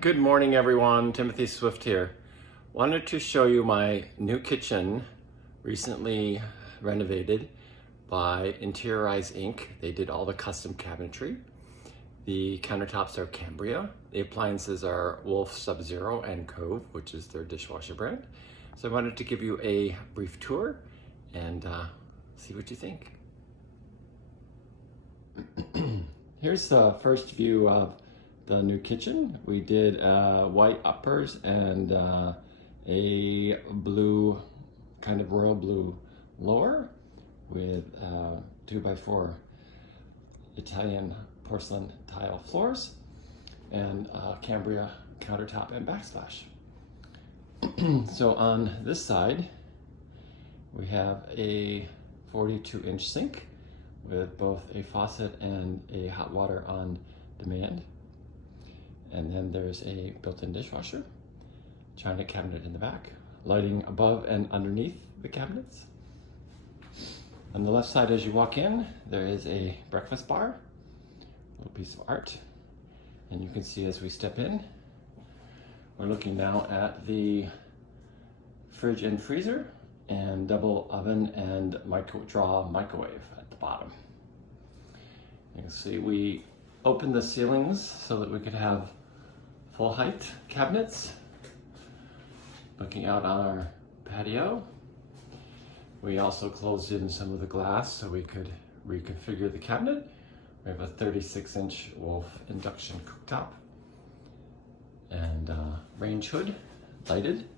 Good morning, everyone. Timothy Swift here. Wanted to show you my new kitchen, recently renovated by Interiorize Inc. They did all the custom cabinetry. The countertops are Cambria. The appliances are Wolf, Sub-Zero, and Cove, which is their dishwasher brand. So I wanted to give you a brief tour and see what you think. Here's the first view of the new kitchen. We did white uppers and a blue, kind of royal blue lower with 2x4 Italian porcelain tile floors and Cambria countertop and backsplash. So on this side, we have a 42-inch sink with both a faucet and a hot water on demand. And then there's a built-in dishwasher, china cabinet in the back, lighting above and underneath the cabinets. On the left side as you walk in, there is a breakfast bar, a little piece of art. And you can see as we step in, we're looking now at the fridge and freezer and double oven and draw microwave at the bottom. You can see we opened the ceilings so that we could have full height cabinets looking out on our patio. We also closed in some of the glass so we could reconfigure the cabinet. We have a 36-inch Wolf induction cooktop and range hood, lighted.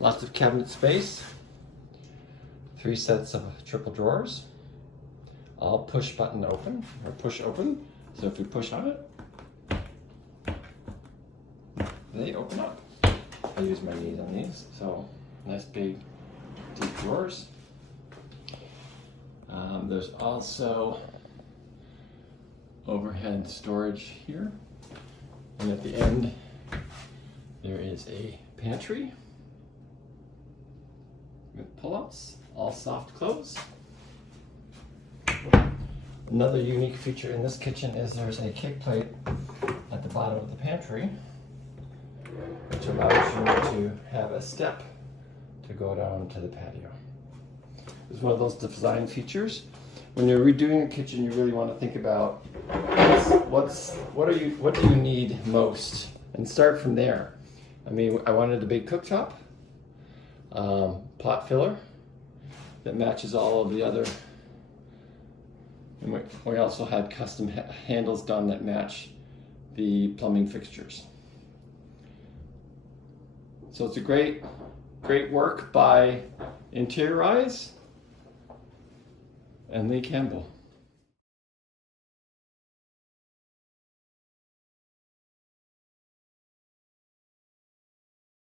Lots of cabinet space. 3 sets of triple drawers, all push button open, or push open. So if you push on it, they open up. I use my knees on these, so nice big deep drawers. There's also overhead storage here. And at the end, there is a pantry with pull-ups, all soft close. Another unique feature in this kitchen is there's a kick plate at the bottom of the pantry, which allows you to have a step to go down to the patio. It's one of those design features. When you're redoing a kitchen, you really want to think about what do you need most, and start from there. I mean, I wanted a big cooktop, pot filler that matches all of the other. And we also had custom handles done that match the plumbing fixtures. So it's a great work by Interiorize and Lee Campbell.